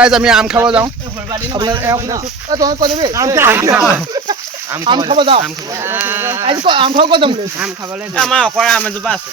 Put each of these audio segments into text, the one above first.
आज আমি আম খাব যাওঁ আপোনাৰ এ তই কৈ দিবি আম খাব যাওঁ আজি আম খাব যাম আম খাবলৈ আমাৰ অকৰা আম এজোপা আছে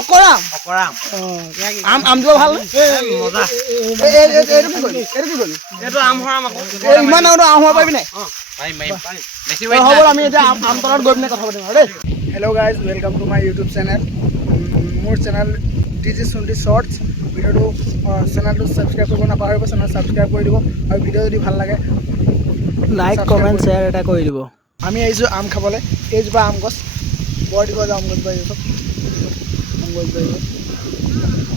অকৰা আম আমটো ভাল মজা এইটো কি কৰিলি এইটো আম হৰাম আকৌ ইমান আৰু আম হ'ব পাৰিবি নাই পাৰিম বেছি হ'ব আমি এতিয়া আম তলত গৈ পিনে কথা পাতিম আৰু দেই hello' guys welcome to my YouTube channel মোৰ চেনেল ডিজি সুন্দি শৰ্টছ ভিডিঅ'টো চেনেলটো ছাবস্ক্ৰাইব কৰিব নাপাহৰিব চেনেল ছাবস্ক্ৰাইব কৰি দিব আৰু ভিডিঅ' যদি ভাল লাগে লাইক কমেণ্ট শ্বেয়াৰ এটা কৰি দিব আমি আহিছোঁ আম খাবলৈ এইজোপা আম গছ বৰ দীঘল আম গছ বাঢ়ি চব আম গছ বাঢ়িব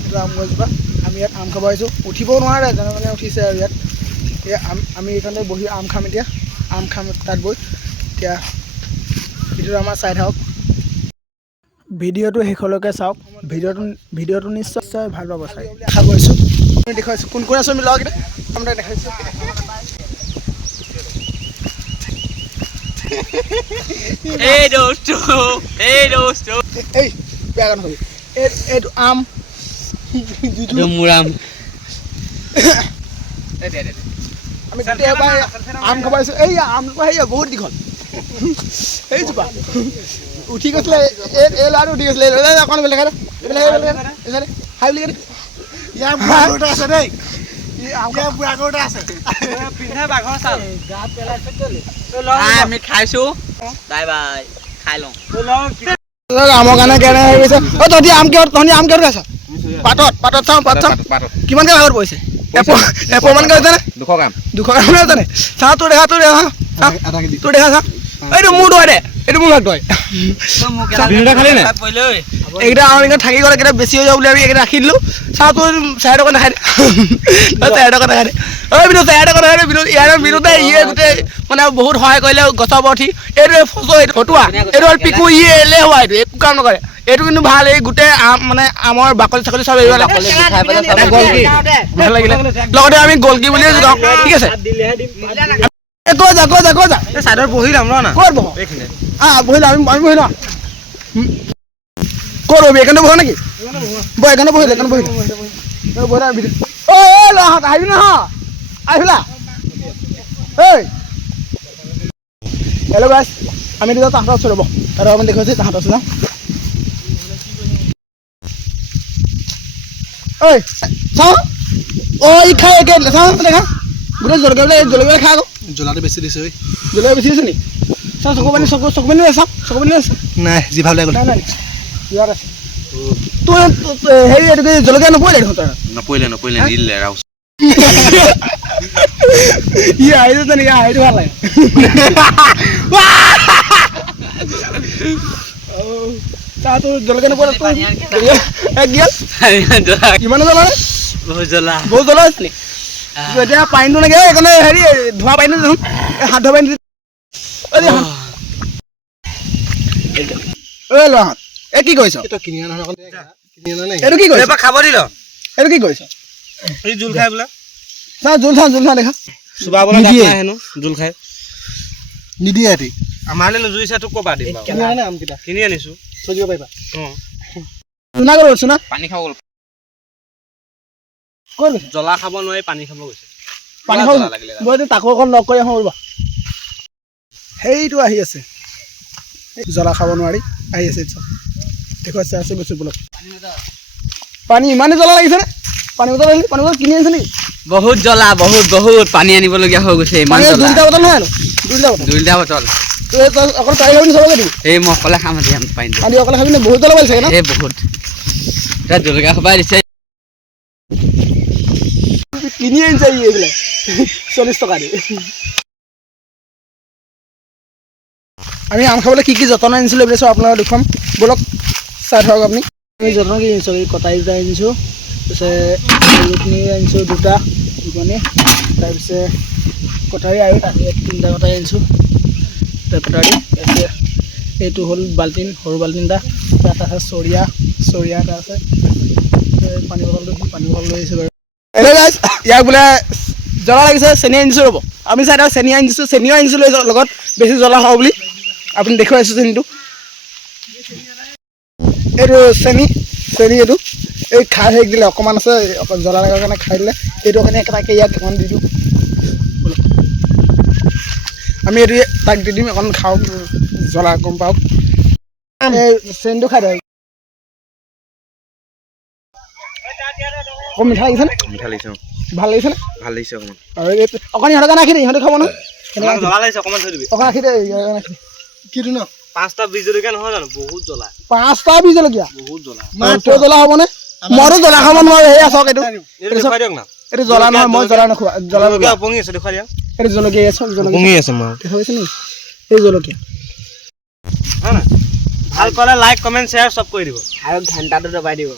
এইটো আম গছজোপা আমি ইয়াত আম খাব আহিছোঁ উঠিবও নোৱাৰে যেনে মানে উঠিছে আৰু ইয়াত আমি এইখনতে বহি আম খাম এতিয়া আম খাম তাত গৈ এতিয়া ভিডিঅ'টো আমাৰ চাই থাকক ভিডিঅ'টো শেষলৈকে চাওক ভিডিঅ'টো নিশ্চয় ভাল পাব চাই আশা কৰিছোঁ আমি দেখুৱাইছোঁ কোন কোন আছোঁ আমি লগকেইটা আমি দেখাইছোঁ এই দোস্তো এই বেয়া গান হ'ল এইটো আম এইটো মুৰাম আমি গোটেইবাৰ আম খাব আহিছোঁ এই আমজোপা হেৰি বহুত দীঘল এইজোপা উঠি গৈছিলে এই ল'ৰাটো উঠি গৈছিলে অকণ বেলেগ হাই বুলি ইয়াৰ বুঢ়া আছে দেই আমি খাইছো বাই বাই খাই লওঁ আমৰ কাৰণে কেনে হৈ গৈছে অ তহঁতি আম কিহত খাইছ পাতত চাওঁ পাত চাওঁ কিমানকৈ ভাগত পৰিছে এপোৱামানকৈ হৈছেনে 200 গ্ৰাম হৈছেনে চাওঁ তোৰ দেখা তোৰ দেখা চা এইটো মোৰ দৈ দে এইটো মোৰ ভাগ দৈ খালি নাই এইকেইটা আমাৰ এইকেইটা থাকি গ'ল এইকেইটা বেছি হৈ যাব বুলি আমি এইকেইটা ৰাখি দিলোঁ চাওঁ তোৰ 4 টকা দেখাই দে 4 টকা দেখাই দে ঐ বিনু 4 টকা দেখাই দে বিনুতে ইয়ে গোটেই মানে বহুত সহায় কৰিলে গছৰ ওপৰত উঠি এইটো ফটো এইটো ফটোৱা এইটো হ'ল পিকু ইয়ে এলেহুৱা এইটো একো কাম নকৰে এইটো কিন্তু ভাল এই গোটেই আম মানে আমৰ বাকলি চাকলি চব এৰিব লাগে ভাল লাগিলে লগতে আমি গলকি বুলিয়ে যাওঁ ঠিক আছে কৈ যা চাইডত বহি ল'ম না ক'ত বহ বহি লওঁ আমি বহি লওঁ ক'ত ৰবি এইকাৰণে বহ নেকি এইকাৰণে বহিলে ঐ ল'ৰাহঁত আহিবি নহয় আহিলা ঐ হেল্ল' গাইছ আমি এতিয়া তাহাঁতৰ ওচৰত ৰ'ব তাত অকণমান দেখুৱাইছে তাহাঁতৰ ওচৰত যাওঁ ঐ চাওঁ ই খাই একে চাওঁ দেখা গোটেই জলকীয়া খাই আকৌ জ্বলাটো বেছি দিছে ঐ জলকীয়া বেছি আছে নি চাওঁ চকু পানী চাওঁ চকু পানী আছে নাই যি ভাল লাগে নাই ইয়াত আছে তোৰ হেৰি এইটো কি জলকীয়া নপৰিলে দেখোন তাৰ নপৰিলে নিদিলে ৰাউছ আহিছে জানি সেইটো ভাল লাগে চা তোৰ জলকীয়া নপৰিলে কিমান জ্বলা বহুত জ্বলা আছে নি এতিয়া পানীটো নাগে সেইকাৰণে হেৰি ধোৱা পানী দেখোন হাত ধোৱা পানী ঐ ল'ৰাহঁত এই কি কৰিছ এইটো কি কৰিছ খাব দিল এইটো কি কৰিছ এই জোল খাই বোলে জোল চাওঁ দেখা চুবাবলৈ হেনো জোল খাই নিদিয়ে এটি আমাৰলৈ নুজুৰিছে তোক ক'বা দিম কিনি আনিছো চলিব পাৰিবা চুনা গ'ল চুনা পানী খাব গ'ল ক'ত গৈছে জ্বলা খাব নোৱাৰি পানী খাব গৈছে পানী খাব মই তাকো অকণ লগ কৰি আহোঁ ৰ'বা সেইটো আহি আছে জ্বলা খাব নোৱাৰি আহি আছে দেখুৱাইছে আছে বস্তু বোলক পানী ইমানেই জ্বলা লাগিছেনে পানী বটল কিনি আনিছে নেকি বহুত জ্বলা বহুত পানী আনিবলগীয়া হৈ গৈছে ইমান জ্বলা 2টা বটল নহয় জানো 2টা বটল তই অকল পাই খাবি চাব লাগিব এই মই অকলে খাম আজি আমি পানী পানী অকলে খাবি নে বহুত জ্বলা পাইছে না এই বহুত এটা জলকীয়া খোপাই দিছে কিনি আনিছে এইবিলাক 40 টকা দি আমি আম খাবলৈ কি যতন আনিছিলোঁ বুলি আপোনালোকক দেখুৱাম ব'লক চাই থাকক আপুনি আমি যতন কি আনিছোঁ কটাৰী দুটা আনিছোঁ তাৰপিছত ৰুটনি আনিছোঁ 2টা ৰুকনি তাৰপিছত কটাৰী আৰু 3টা কটাৰী আনিছোঁ কটাৰী তাৰপিছত এইটো হ'ল বাল্টিন সৰু বাল্টিন এটা আছে চৰিয়া এটা আছে পানী বটল লৈ আহিছোঁ বাৰু ইয়াক বোলে জ্বলা লাগিছে চেনি আনিছোঁ ৰ'ব আমি চাই চেনি আনিছোঁ চেনিও আনিছিলোঁ লগত বেছি জ্বলা খাওঁ বুলি আপুনি দেখুৱাইছোঁ চেনিটো এইটো চেনি এইটো এই খাই শেষ দিলে অকণমান আছে জ্বলা লগাৰ কাৰণে খাই দিলে এইটো কাৰণে একেটাকে ইয়াক অকণমান দি দিওঁ আমি এইটো তাক দি দিম অকণ খাওক জ্বলা গম পাওক এই চেনটো খাই দিওঁ মিঠা লাগিছেনে মিঠা লাগিছে ভাল লাগিছেনে ভাল লাগিছে অকণমান আৰু অকণ ইহঁতৰ কাৰণে ৰাখি দে ইহঁতে খাব নহয় জ্বলা লাগিছে অকণমান থৈ দিবি অকণ ৰাখি দে কিটো ন 5টা বীজ জলকীয়া নহয় জানো বহুত জ্বলা 5টা বীজ জলকীয়া বহুত জ্বলা তোৰ জ্বলা হ'বনে মইতো জ্বলা খাব নোৱাৰো সেয়া চাওক এইটো এইটো দেখুৱাই দিয়ক না এইটো জ্বলা নহয় মই জ্বলা নোখোৱা জ্বলা জলকীয়া উপঙি আছে দেখুৱাই দিয়া এইটো জলকীয়া আছে জলকীয়া উপঙি আছে মা হৈছে নি এই জলকীয়া হা না ভাল পালে লাইক কমেন্ট শেয়াৰ সব কৰি দিব আৰু ঘণ্টাটো দবাই দিব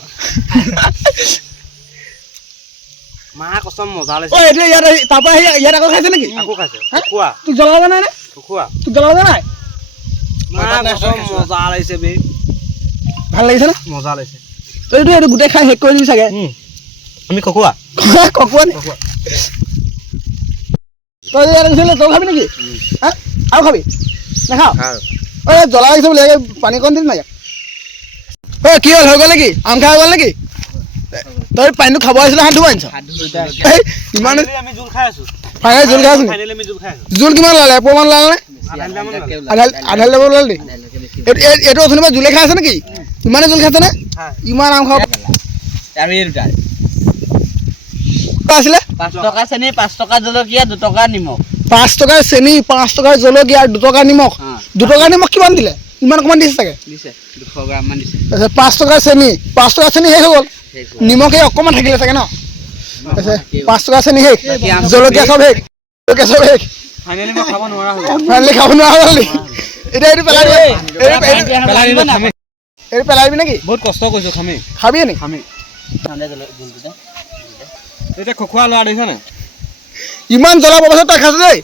মা কসম মজা লাগিছে ঐ এইটো ইয়াত তাৰপৰা ইয়াত আকৌ খাইছে নেকি আকৌ খাইছে খোৱা তোক জ্বলা লগা নাই নে খোৱা তোক জ্বলা লগা নাই মা কসম মজা লাগিছে বে ভাল লাগিছে নে মজা লাগিছে তই এইটো গোটেই খাই শেষ কৰি দিবি চাগে আমি খোৱা ককোৱা নি তই ইয়াত আনিছিলে তই খাবি নেকি হা আৰু খাবি নাখাওঁ ঐ জ্বলা লাগিছে বোলে পানী কণ দিম নাই ঐ কি হ'ল হৈ গ'ল নেকি আম খাই হৈ গ'ল নেকি তই পানীটো খাব আহিছিলে হাত ধুব আনিছ ইমান আমি জোল খাই আছো ফাইনেল জোল খাই আছো ফাইনেলি আমি জোল খাই আছো জোল কিমান লালে এপোৱামান লালে নে আধা লিটাৰ ওলাল নি এইটো অথনিৰ পৰা জোলে খাই আছে নেকি ইমানে জোল খাইছে নে ইমান আম খাব আৰু এই দুটা আছিলে 5 টকা চেনি 5 টকা জলকীয়া 2 টকা নিমখ 5 টকাৰ চেনি 5 টকাৰ জলকীয়া 2 টকা নিমখ 2 টকা নিমখ কিমান দিলে ইমান অকণমান দিছে চাগে দিছে 200 গ্ৰাম মান দিছে তাৰপিছত 5 টকাৰ চেনি 5 টকাৰ চেনি শেষ হৈ গ'ল নিমখে অকণমান থাকিলে চাগে ন তাৰপিছত 5 টকাৰ চেনি শেষ জলকীয়া চব শেষ ফাইনেলি মই খাব নোৱাৰা হলো ফাইনেলি খাব নোৱাৰা হ'ল নি এতিয়া এইটো পেলাই দিবি পেলাই দিলো খামে এইটো পেলাই দিবি নেকি বহুত কষ্ট কৰিছো খামে খাবি নি খামে ঠাণ্ডা জলকীয়া এতিয়া খোৱা লোৱা দেখিছ নে ইমান জ্বলা পাছত তই খাইছ দেই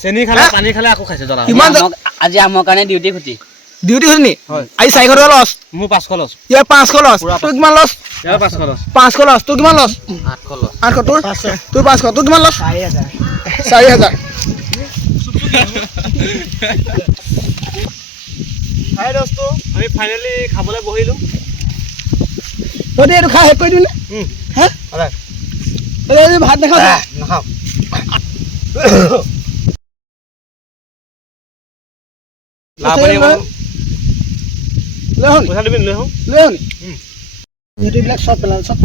চেনি খালে পানী খালে আকৌ খাইছে জ্বলা ইমান আজি আমৰ কাৰণে ডিউটি খুটি ডিউটি হৈছে নি আজি 400 টকা লছ মোৰ 500 লছ ইয়াৰ 500 লছ তোৰ কিমান লছ ইয়াৰ 500 লছ 500 লছ তোৰ কিমান লছ 800 লছ 800 তোৰ 500 তোৰ কিমান লছ 4000 হাই দোস্ত আমি ফাইনেলি খাবলৈ বহিলো তই এইটো খাই শেষ কৰি দিবি নে হা এই ভাত নাখাওঁ নাখাওঁ লৈ আহোঁ পইচা দিবি লৈ আহোঁ লৈ আহোঁ এইবিলাক চব পেলাল চব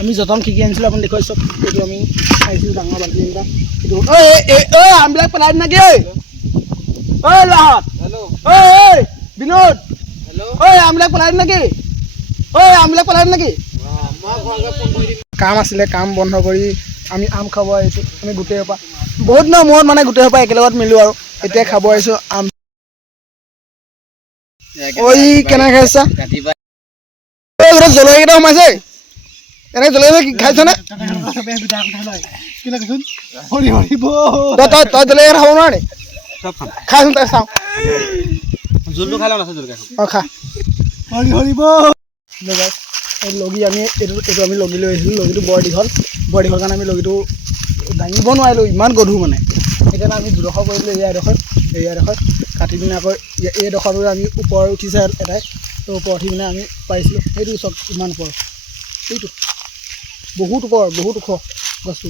আমি যতন কি আনিছিলোঁ আপুনি দেখুৱাই চব এইটো আমি খাইছিলোঁ ডাঙৰ বাল্টি এটা এইটো ঐ আমবিলাক পেলাই দিম নেকি ঐ লাহত ঐ বিনোদ ঐ আমবিলাক পেলাই দিম নেকি আমবিলাক পেলাই দিম নেকি কাম আছিলে কাম বন্ধ কৰি আমি আম খাব আহিছোঁ আমি গোটেই সোপা বহুত দিনৰ মূৰত মানে গোটেই সোপা একেলগত মিলোঁ আৰু এতিয়া খাব আহিছোঁ আম ঐ কেনেকৈ খাইছা ঐ গোটেই জলকীয়াকেইটা সোমাইছে এনেকৈ জলকীয়া খাইছনে তই জলকীয়া খাব নোৱাৰ নি চব খাম খাইছোন তাই চাওঁ জোলটো খাই লওঁ নাছে জলকীয়া অঁ খা লগি আমি এইটো আমি লগি লৈ আহিছিলোঁ লগিটো বৰ দীঘল কাৰণে আমি লগিটো দাঙিব নোৱাৰিলোঁ ইমান গধুৰ মানে সেইকাৰণে আমি দুডোখৰ কৰিলোঁ এয়াডোখৰ কাটি পিনে আকৌ এইডোখৰটো আমি ওপৰত উঠিছে এটাই তো ওপৰত উঠি পিনে আমি পাৰিছিলোঁ সেইটো চব ইমান ওপৰ এইটো বহুত ওপৰ বহুত ওখ গছটো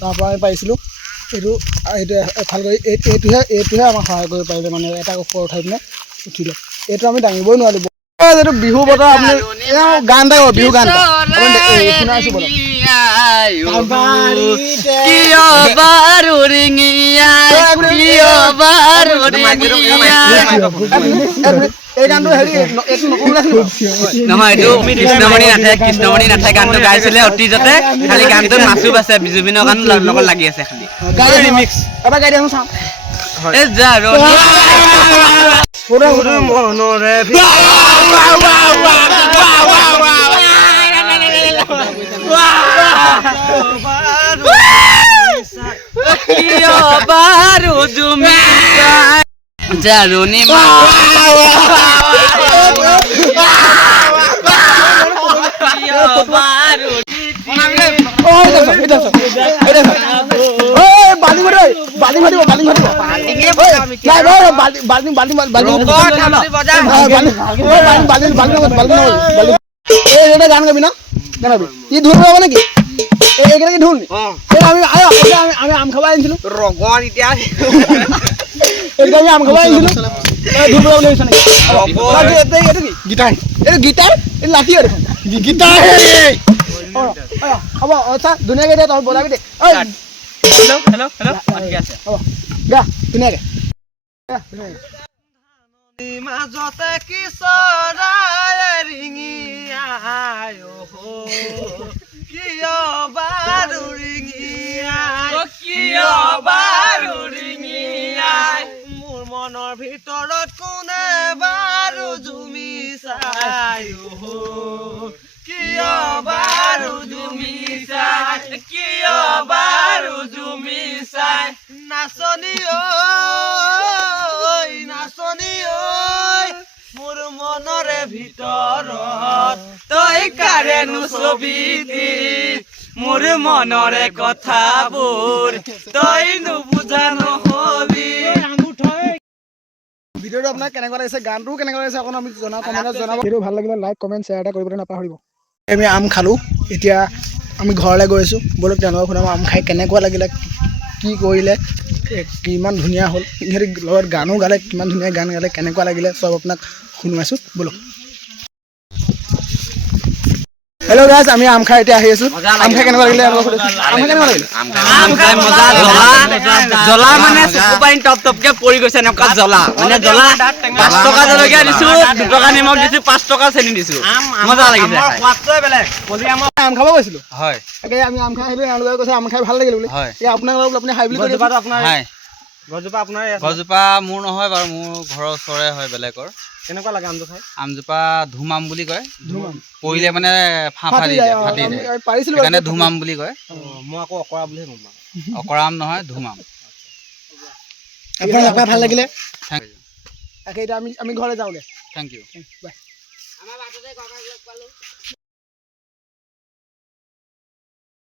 তাৰপৰা আমি পাৰিছিলোঁ এইটো এফাল কৰি এইটোহে আমাক সহায় কৰিব পাৰিলে মানে এটা ওপৰ উঠাই পিনে উঠিলে এইটো আমি দাঙিবই নোৱাৰিলোঁ এইটো বিহু বতৰ আপুনি গান এটা বিহু গান শুনাইছোঁ বলক এই গানটো হেৰি এইটো নকওঁ নহয় এইটো কৃষ্ণমণি নাথে গানটো গাইছিলে অতীজতে খালি গানটোত মাছো আছে জুবিনৰ গান লগত লাগি আছে খালি ৰিমিক্স এবাৰ গাই দিয়াচোন চাওঁ মনৰে জাৰুনি বালি বাল্টিং ভাটিব নাই বাল্টিং এই এটা গান গাবি না গান গাবি ই ঢোল গাব নাকি এইকেইটা কি ঢোল নি আমি আমি আম খাব আনিছিলো ৰগৰ এতিয়া এইটা আমি আম খাব আনিছিলো ঢোল গাব লৈছ নেকি এইটো কি গিটাৰ এইটো গিটাৰ এই লাঠি আৰু দেখোন গিটাৰ হ'ব আচ্ছা ধুনীয়াকে দে তই বজাবি দে ঐ হেল্ল' হেল্ল' হেল্ল' ঠিক আছে হ'ব গা ধুনীয়াকে মাজতে কি চৰাই ৰিঙি আয় কিয় বাৰু ৰিঙি আয় কিয় বাৰু ৰিঙি আয় মোৰ মনৰ ভিতৰত কোনে বাৰু জুমি চাই কিয় বাৰু জুমি চাই কিয় বাৰু জুমি চাই নাচনি নাচনি মোৰ মনৰে ভিতৰত তই কাৰেনো ছবিটি মোৰ মনৰে কথাবোৰ তই নুবুজা নহবি ভিডিঅ'টো আপোনাক কেনেকুৱা লাগিছে গানটোও কেনেকুৱা লাগিছে অকণ আমি কমেণ্টত জনাব ভিডিঅ' ভাল লাগিলে লাইক কমেণ্ট শ্বেয়াৰ এটা কৰিবলৈ নাপাহৰিব আমি আম খালোঁ এতিয়া আমি ঘৰলৈ গৈ আছোঁ ব'লক তেওঁলোকক শুনাম আম খাই কেনেকুৱা লাগিলে কি কৰিলে কিমান ধুনীয়া হ'ল সিহঁতি লগত গানো গালে কিমান ধুনীয়া গান গালে কেনেকুৱা লাগিলে চব আপোনাক শুনোৱাইছোঁ ব'লক হেল্ল' গাইজ আমি আম খাই এতিয়া আহি আছোঁ আম খাই কেনেকুৱা লাগিলে আম খাই কেনেকুৱা লাগিলে আম খাই মজা জ্বলা মানে চকু পানী টপ টপকে পৰি গৈছে এনেকুৱা জ্বলা মানে জ্বলা 5 টকা জলকীয়া দিছো 2 টকা নিমখ দিছো 5 টকা চেনি দিছো মজা লাগিছে সোৱাদটোৱে বেলেগ আম খাব গৈছিলোঁ হয় তাকে আমি আম খাই আহিলোঁ এওঁলোকে কৈছে আম খাই ভাল লাগিলে বুলি হয় এই আপোনাক অলপ আপুনি হাই বুলি কৈ গছজোপাটো আপোনাৰ হয় গছজোপা আপোনাৰ গছজোপা মোৰ নহয় বাৰু মোৰ ঘৰৰ ওচৰৰে হয় বেলেগৰ কেনেকুৱা লাগে আমটো খাই আমজোপা ধুমাম বুলি কয় ধুমাম পৰিলে মানে ফাটি যায় পাৰিছিলোঁ সেইকাৰণে ধুমাম বুলি কয় মই আকৌ অকৰা বুলিহে গম পাওঁ অকৰাম নহয় ধুমাম আপোনাক ভাল লাগিলে থেংক ইউ তাকে এতিয়া আমি ঘৰলৈ যাওঁগৈ থেংক ইউ বাই